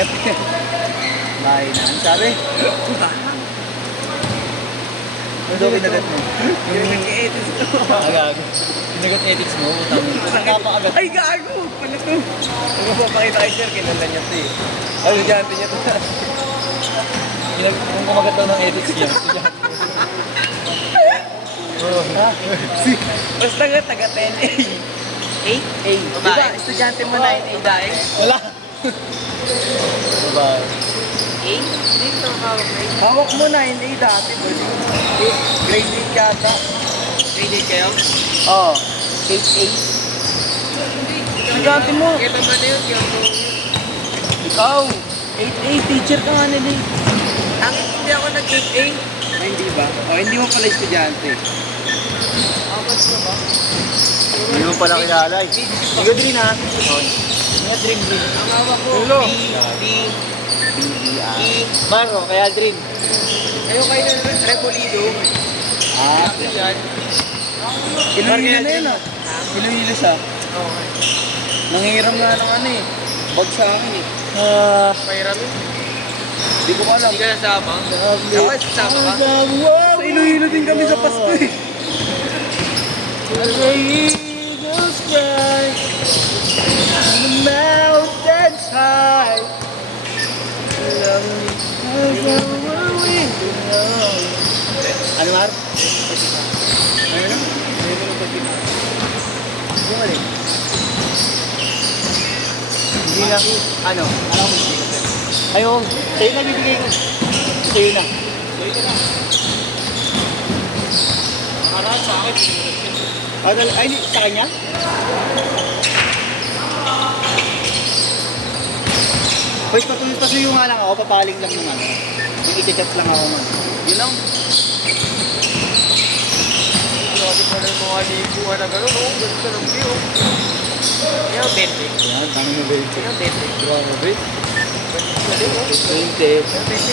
F. Bahay na. Ano sabi? Ano daw kinagat mo? Nag-edit ko. Agago. Kinagat edits mo? Napakagat. Ay, gago! Pala to. Nagpapakita kay sir, kinala niya ito eh. Ay, estudyante niya to. Kung kumagat daw ng edits niya. Basta nga, taga 10A. A? A. Diba, estudyante mo 9A dahil? Wala. Babae. A? Dito, hawak mo 9A dati. Grade 8 yata. Grade 8 kayo? Oo. 8A. Estudyante mo. Kaya ba na yun? Ikaw. 8A, teacher ka nga nila. Hindi ako nag-8A. Hindi ba? O, hindi mo pala estudyante. Apat na ba? Hindi mo pala kilala eh. Ikaw din ha. Mga dream. Ang hawak ko, B, E. Maro, kaya dream. Ayaw kayo ng Repolido. Ah, Yan. Ilang na yun ah. Ilang siya. Okay. Nangihiram nga ng ano eh. Bag sa akin eh. Pahiram yun. Hindi ko alam. Hindi ka nasama? Dapat sasama ka? Sa Iloilo din kami sa Pasko eh. The eagles cry on the mountains high. Ano Mar? Ano na? Bumalik. Hindi na. Ano? Alam mo hindi. Ayun. Sa'yo na bibigay ko. Sa'yo na. Harap sa akin. Ay, sa kanya? Pwes, patuloy nga lang ako. Papaling lang naman. I-chat lang ako man. Yun lang. Grabe pa rin mga libuhan na gano'n, no? Ganda ng view. Yan, 20. Yan, tanong mo 20. Yan, 20. Grabe. Galing, no? 20. Yan, 20.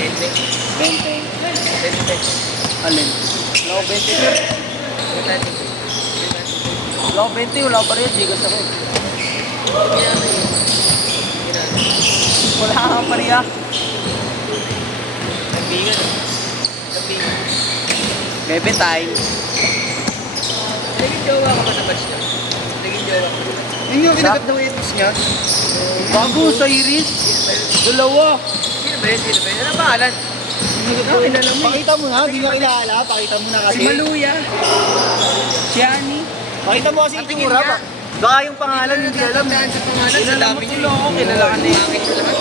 20. Alin? Wala ko 20. Wala ko 20, wala pa rin. Gigas ako. Wala ka pa rin. Nagbigan. Bebe time. Naging jowa ka ba sa batch niya? Naging jowa ka ba? Yun yung kinagat ng edits niya. Bago sa Iris. Dalawa. Sino ba yun? Ano ang pangalan? Kilala mo. Pakita mo na, hindi nga kilala. Pakita mo na kasi. Si Maluya. Si Ani. Pakita mo kasi yung itsura pa. Baka yung pangalan hindi alam. Sa pangalan, sa dami niyo. Kilala ka na yung akin sa lahat.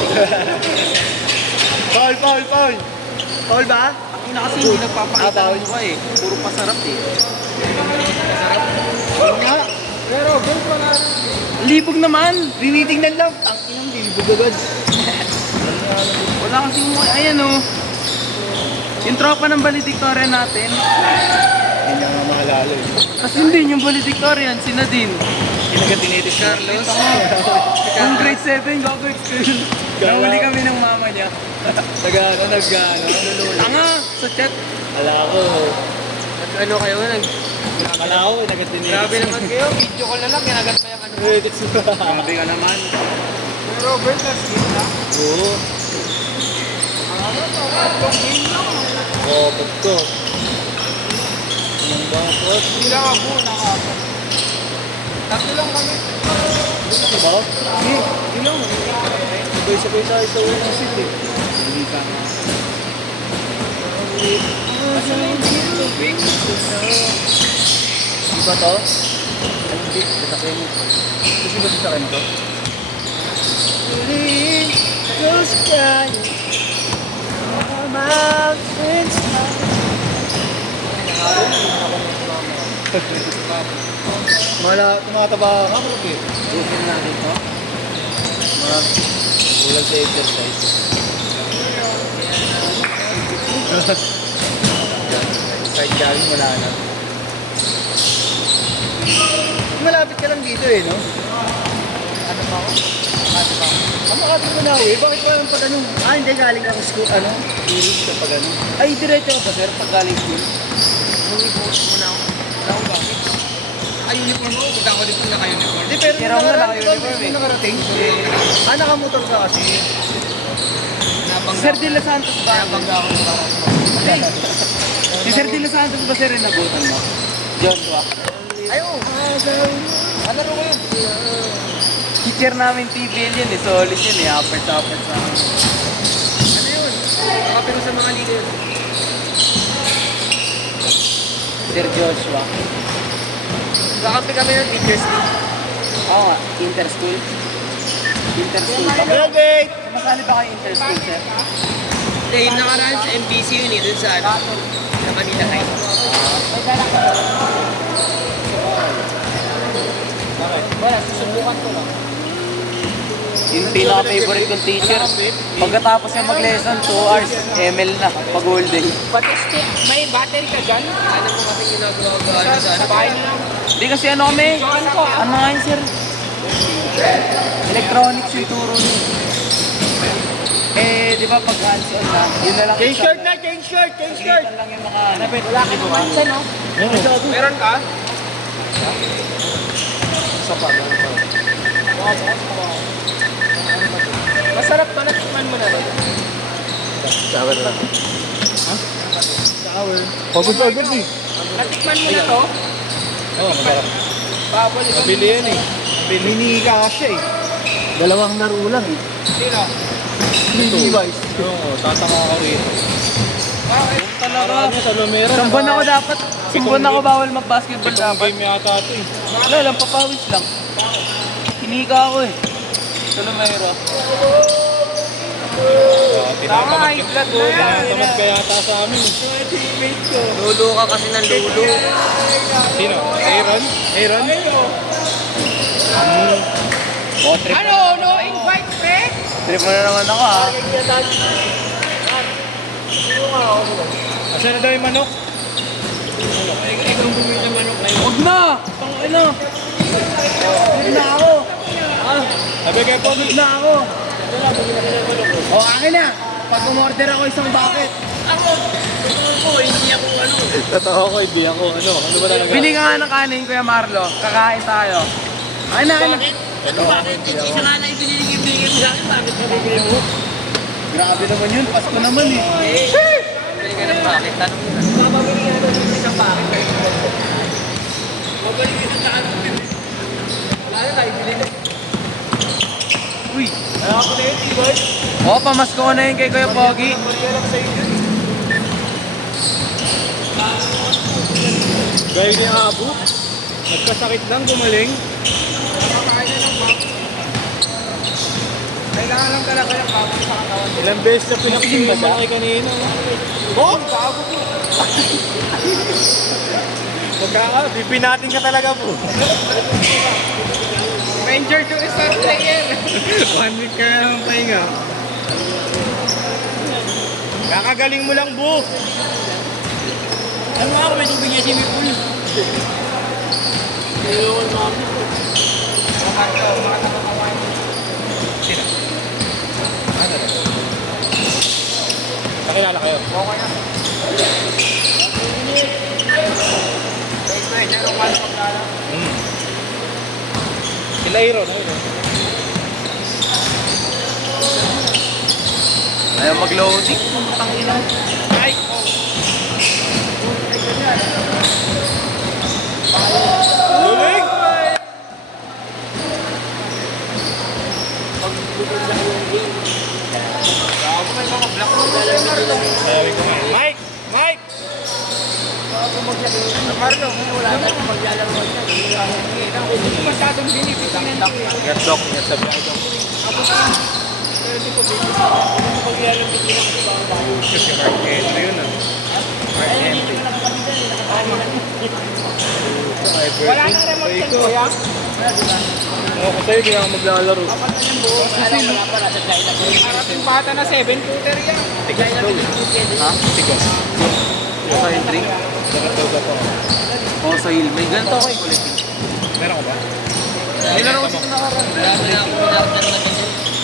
Paul. Paul ba? Ang ina kasi hindi nagpapakita ng mukha eh. Puro pasarap eh. Oo nga. Pero, libog naman. Tinitingnan lang. Tangin ng libog agad. Wala kasi mukha. Ayan o. Yung tropa ng valedictorian natin. Hindi niya nga makalala eh. Kasi hindi yung valedictorian, si Nadine. Kinagat din edits Carlos. Yung grade 7, bago experience. Nahuli kami ng mama niya. Nag-ano. Tanga! Sa chat. Ala ko. Ano kayo? Ala ko, kinagat din edits. Grabe naman kayo. Video call na lang. Kinagat pa yung ano mo. Edits mo. Grabe ka naman. Robert, na-skip na? Oo. Bakit ko? Anong bakit? Hindi lang ako. Nakapa. Tatlo lang kami. Ba? Hindi lang. Sabay-sabay tayo sa unang seat eh. Hindi ka. Di ba to? Ay, hindi. Sasakyan mo. Kasi ba sasakyan mo to? Close sky, mountains tumataba ka bro eh. Booking natin to. Kulang sa exercise. Kahit jogging wala na. Malapit ka lang dito eh, no? Ano pa ako? Ano ka mo na eh? Bakit pa lang pag ano? Hindi galing ako school, ano? Iris ka pag ano? Ay, diretso ka pa sir, pag galing school. Nung i-post mo na ako. Wala ko bakit? Ayun uniform ko. Punta ako dito naka-uniform. Hindi, pero Tira ko na naka-uniform hindi eh. nakarating. Nakamotor ka kasi. Sir De Los Santos ba? Nabangga ako ng parang. Si Sir De Los Santos ba sir yung nabutan mo? Joshua. Ay, oo. Ano ko yun? Teacher namin TVL yun eh. Solid yun eh. Upper sa akin. Ano yun? Nakapiro sa mga leader. Sir Joshua. Kakampi kami ng teachers ni. Oo nga. Interschool. Interschool pa. Velvet! Masali ba kayo interschool sir? Hindi, yung nakaraan sa MPC yun eh. Dun sa Manila High. Wala, susubukan ko lang. Yung pinaka-favorite kong teacher, pagkatapos niya mag-lesson, 2 hours, ML na, pag whole day. May battery ka dyan? Ano mo kasi ginagawa ko sa Bahay na lang. Hindi kasi ano kami, ano nga yun sir? Electronics yung turo niya. Eh, di ba pag hands-on na, yun na lang. Change shirt na! Change shirt! Change shirt! Yun lang yung mga... Wala ka naman siya, no? Meron ka? Masarap to, natikman mo na rin. Shower lang. Ha? Shower. Pagod-pagod eh. Natikman mo na to? Oo, masarap. Bawal ito. Mabili yan eh. Mini kasha eh. Dalawang laro lang eh. Sino? Mini device. Oo, tatama ako rito. Talaga. Sa Lumera. Isang buwan ako dapat. Isang buwan ako bawal mag-basketball Itong dapat. game yata ito eh. Wala lang, papawis lang. Hinika ako eh. Sa Lumero. Tinatamad ka yata sa amin. Lulo ka kasi ng lulo. Sino? Aaron? Aaron? Oh, trip Ano? No invite, pre? Trip mo na naman ako ha. Asan na daw yung manok? Huwag na! Tangin na! Huwag na ako! Ah, Sabi kayo po. huwag na ako! O, akin na! Pag umorder ako isang bucket. Totoo ko, hindi ako. Ano ba talaga? Bili ka nga ng kanin, Kuya Marlo. Kakain tayo. Akin na, akin na. Bakit? Isa nga na ibinigay mo sa akin. Bakit ka bibili mo? Grabe naman yun. Pasko naman eh. Bili ka ng bakit. Tanong mo na. Mababili ka na ng isang bakit. Mababili ka sa ano. Wala na tayo, bili na. Uy. Kaya ako na yun, T-Boy. O, pamasko ko na yun kay Kuya Pogi. Bariya lang sa'yo yun. Gaya ni Abu. Nagkasakit lang, gumaling. Makakain na ng bakit. Kailangan lang talaga yung bakit sa katawan. Ilang beses na pinaksin mo malaki kanina. Oh! Bago po. Pipinatin ka talaga po. Ranger to star player. 1 week ka na naman pahinga. Kakagaling mo lang, Bu. Ano ako, may tubig niya si Mipul. Ayun, mami. Sino? Nakilala kayo? Okay na. Wait, ano ka na pagkala? Sila Aaron, ayun. Ayaw mag-loading. Tangina. Ay! Luling! Sabi ko nga, Mike! Mike! Marlo, wala na kung maglalaro siya. Hindi masyadong binibitin ng Ingat, Doc. Ingat sa biyahe, Doc. Kasi Mark Henry yun, ah. Mark Henry. Wala na remote yan, kuya. Ako sa'yo, di ako maglalaro. Arating bata na 7-footer yan. Tigas daw. Ha? Tigas. O sa drink? Dapat daw ba ito? O sa hill. May ganito ako yung kulit. Meron ko ba? Nilaro ko sa nakaraan.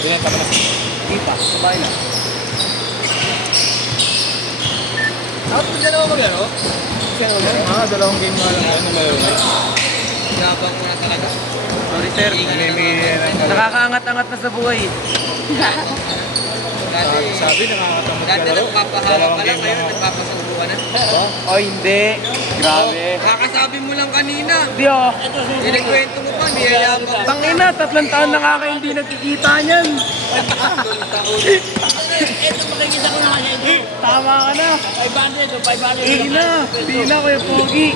Binenta mo na. Hindi pa. Sabay na. Dapat mo dyan ako mag-ano? Dalawang game nga lang. Ano meron na? Yabang mo na talaga. Sorry sir. Nakakaangat-angat na sa buhay. Dati, Sabi, nakakatamad ka dati laro. nagpapahawa ka lang ngayon, nagpapasubukan na. Oh, hindi. Grabe. Kakasabi mo lang kanina. Di oh. Kinikwento mo pa, niyayabang. Tangina, 3 taon na nga kayo hindi nagkikita niyan. Ito makikita ko na kasi ito. Tama ka na. 500 o 500. Hindi na Kuya Pogi.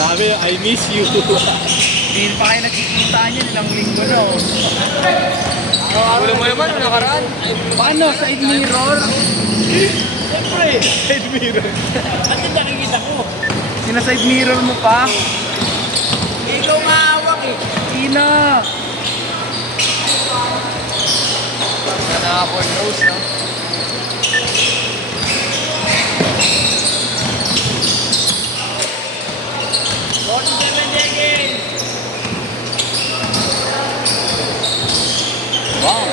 Sabi, I miss you. Hindi pa kayo nagkikita niyan, ilang linggo na oh. Ulo mo naman, nakaraan. Paano? Side mirror? Siyempre, side mirror. Kasi nakikita ko. Sina side mirror mo pa? Ikaw maawak eh. Hindi na. Nakaka-4 nose, no? Wow.